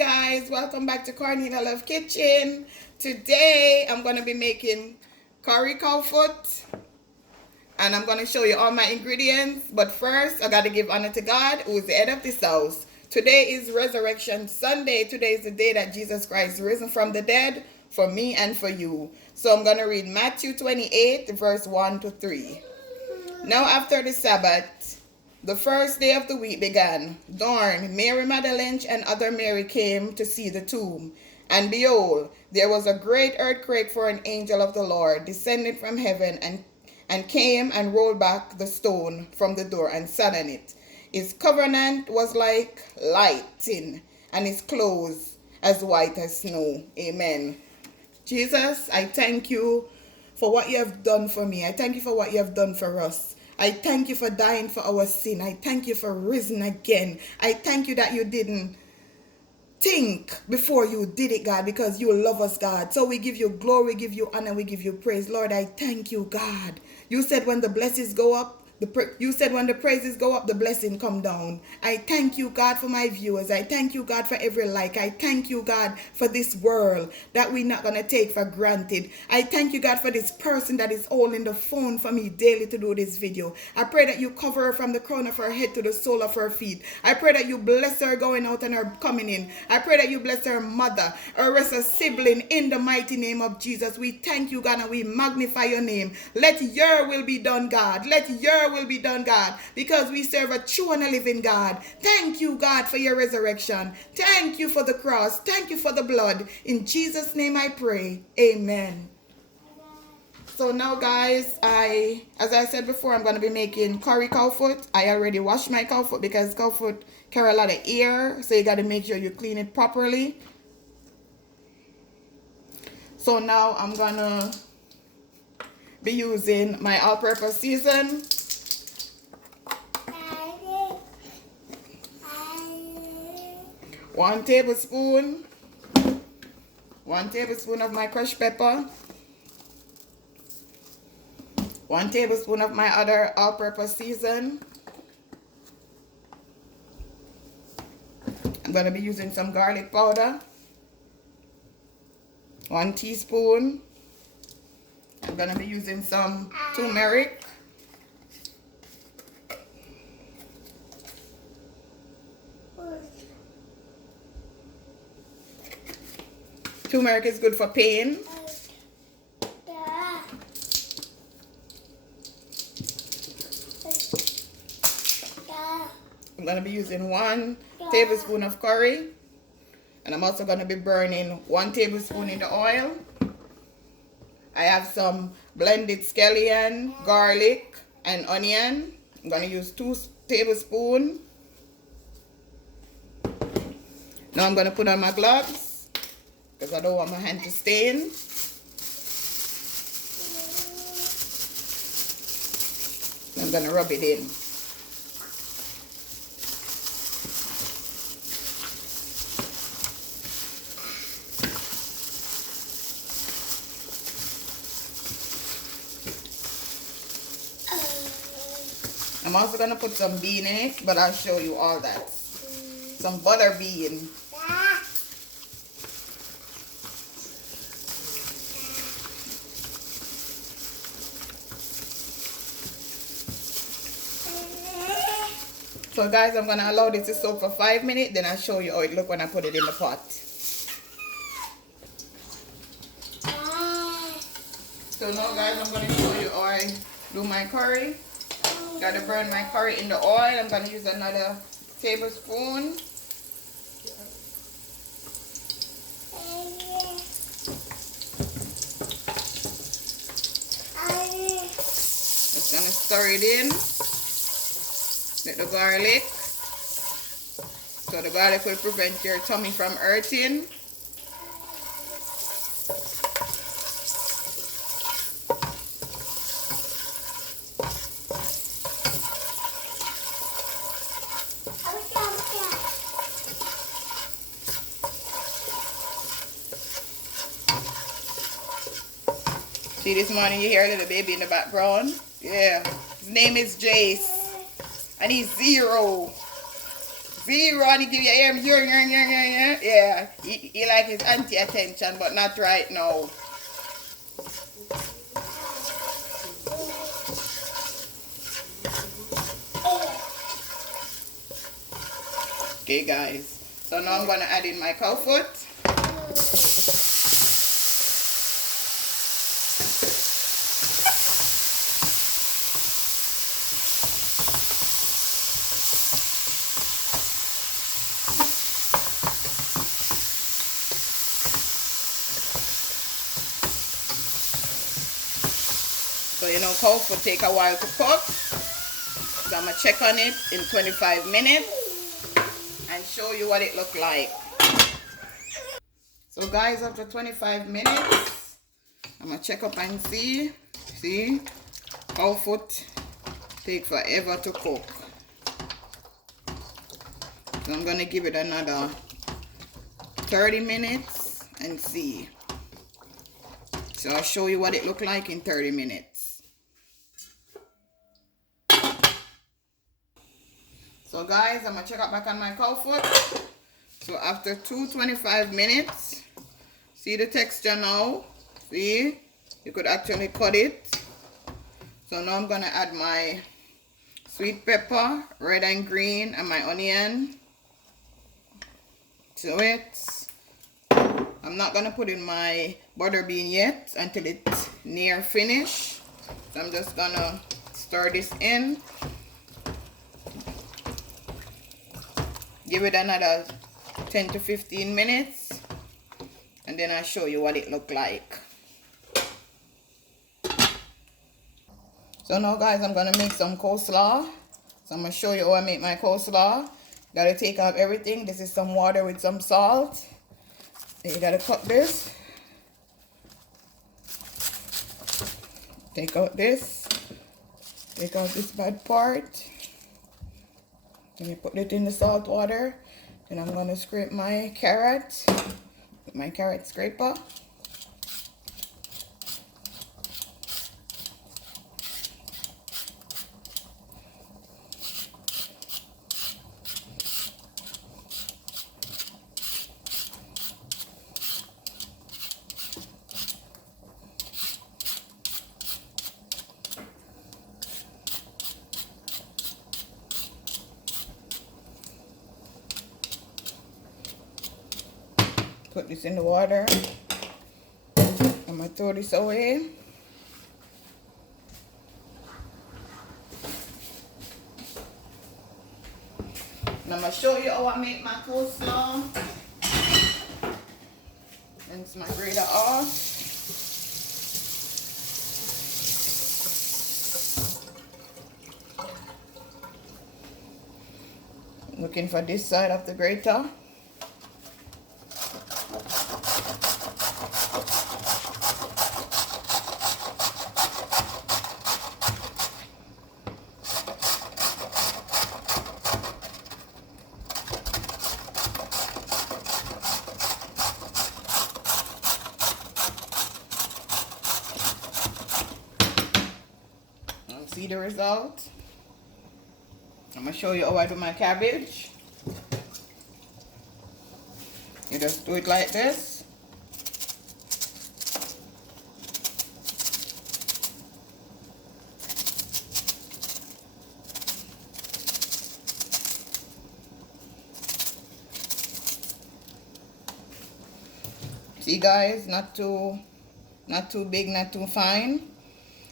guys, welcome back to Cornelialove Kitchen. Today I'm going to be making currycowfoot and I'm going to show you all my ingredients. But first I got to give honor to God, who is the head of this house. Today is Resurrection Sunday. Today is the day that Jesus Christ risen from the dead for me and for you. So I'm going to read Matthew 28 verse 1 to 3. Now after the Sabbath, the first day of the week began. Dawn, Mary Magdalene and other Mary came to see the tomb. And behold, there was a great earthquake, for an angel of the Lord descended from heaven and came and rolled back the stone from the door and sat on it. His covenant was like lightning, and his clothes as white as snow. Amen. Jesus, I thank you for what you have done for me. I thank you for what you have done for us. I thank you for dying for our sin. I thank you for risen again. I thank you that you didn't think before you did it, God, because you love us, God. So we give you glory, we give you honor, we give you praise. Lord, I thank you, God. You said when the blessings go up, you said when the praises go up, the blessing come down. I thank you, God, for my viewers. I thank you, God, for every like. I thank you, God, for this world that we're not going to take for granted. I thank you, God, for this person that is holding the phone for me daily to do this video. I pray that you cover her from the crown of her head to the sole of her feet. I pray that you bless her going out and her coming in. I pray that you bless her mother, her rest of sibling, in the mighty name of Jesus. We thank you, God, and we magnify your name. Let your will be done, God. Let your will be done, God, because we serve a true and a living God. Thank you, God, for your resurrection. Thank you for the cross. Thank you for the blood. In Jesus' name I pray. Amen. So now, guys, as I said before, I'm going to be making curry cowfoot. I already washed my cowfoot because cowfoot carry a lot of air, so you got to make sure you clean it properly. So now I'm going to be using my all-purpose season. 1 tablespoon. 1 tablespoon of my crushed pepper. 1 tablespoon of my other all-purpose season. I'm going to be using some garlic powder. 1 teaspoon. I'm going to be using some turmeric. Turmeric is good for pain. I'm going to be using 1 tablespoon of curry. And I'm also going to be burning 1 tablespoon in the oil. I have some blended scallion, garlic, and onion. I'm going to use 2 tablespoons. Now I'm going to put on my gloves because I don't want my hand to stain. I'm going to rub it in. I'm also going to put some bean in it, but I'll show you all that. Some butter bean. So guys, I'm going to allow this to soak for 5 minutes, then I'll show you how it looks when I put it in the pot. So now guys, I'm going to show you how I do my curry. Got to burn my curry in the oil. I'm going to use another tablespoon. Just going to stir it in with the garlic. So the garlic will prevent your tummy from hurting. See, this morning you hear a little baby in the background? Yeah. His name is Jace. And he's 0. See, Ronnie give you him. Yeah, he like his auntie attention, but not right now. Okay, guys. So now I'm gonna add in my cow foot. So you know, cow foot take a while to cook. So I'm gonna check on it in 25 minutes and show you what it look like. So guys, after 25 minutes, I'm gonna check up and see. See, cow foot take forever to cook. So I'm gonna give it another 30 minutes and see. So I'll show you what it look like in 30 minutes. So guys, I'm gonna check out back on my cow foot. So after 25 minutes, see the texture now? See? You could actually cut it. So now I'm gonna add my sweet pepper, red and green, and my onion to it. I'm not gonna put in my butter bean yet until it's near finish. So I'm just gonna stir this in. Give it another 10 to 15 minutes and then I'll show you what it look like. So now guys, I'm gonna make some coleslaw. So I'm gonna show you how I make my coleslaw. Gotta take out everything. This is some water with some salt. You gotta cut this. Take out this. Take out this bad part. Let me put it in the salt water. Then I'm gonna scrape my carrot with my carrot scraper. Put this in the water. I'm gonna throw this away. And I'm gonna show you how I make my coleslaw. Rinse my grater off. Looking for this side of the grater. See the result. I'm gonna show you how I do my cabbage. You just do it like this. See guys, not too big, not too fine.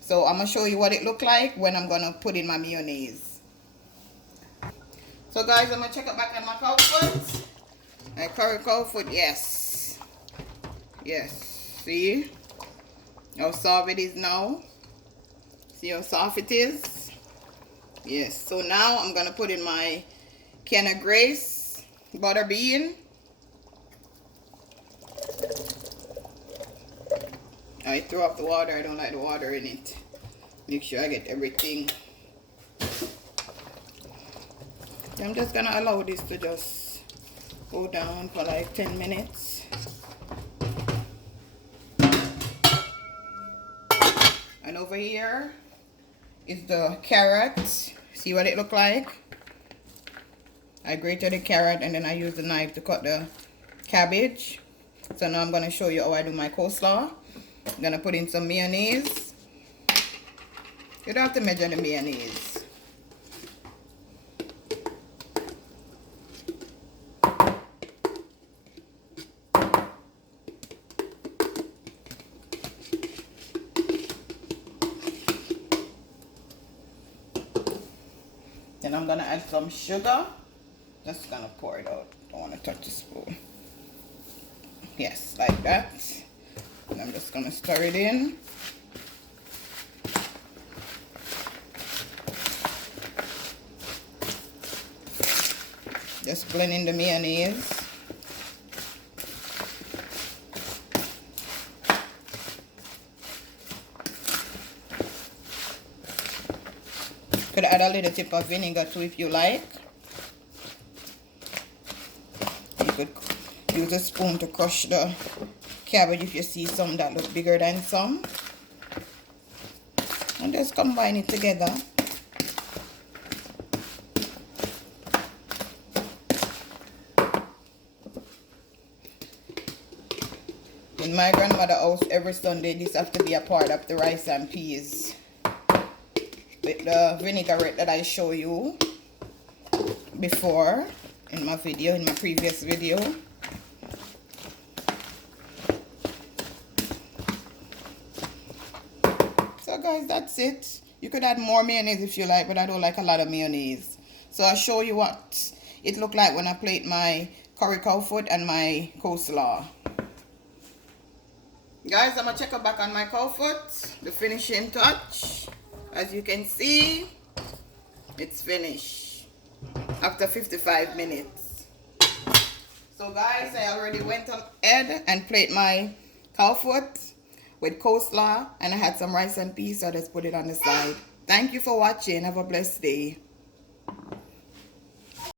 So I'm gonna show you what it look like when I'm gonna put in my mayonnaise. So guys, I'm gonna check it back on my cow foot. My curry cow foot, yes. Yes. See how soft it is now? See how soft it is? Yes. So now I'm gonna put in my can of Grace butter bean. I throw up the water. I don't like the water in it. Make sure I get everything. I'm just gonna allow this to just go down for like 10 minutes. And over here is the carrot. See what it look like? I grated the carrot and then I used the knife to cut the cabbage. So now I'm going to show you how I do my coleslaw. I'm going to put in some mayonnaise. You don't have to measure the mayonnaise. Then I'm going to add some sugar. Just going to pour it out. Don't want to touch the spoon. Yes, like that. And I'm just going to stir it in. Just blend in the mayonnaise. Could add a little tip of vinegar too if you like. You could use a spoon to crush the cabbage if you see some that look bigger than some. And just combine it together. In my grandmother's house, every Sunday, this have to be a part of the rice and peas. With the vinaigrette that I show you before in my video, in my previous video. So guys, that's it. You could add more mayonnaise if you like, but I don't like a lot of mayonnaise. So I'll show you what it looked like when I plate my currycowfoot and my coleslaw. Guys, I'm going to check it back on my cowfoot, the finishing touch. As you can see, it's finished after 55 minutes. So guys, I already went ahead and plated my cowfoot with coleslaw, and I had some rice and peas, so I just put it on the side. Thank you for watching. Have a blessed day.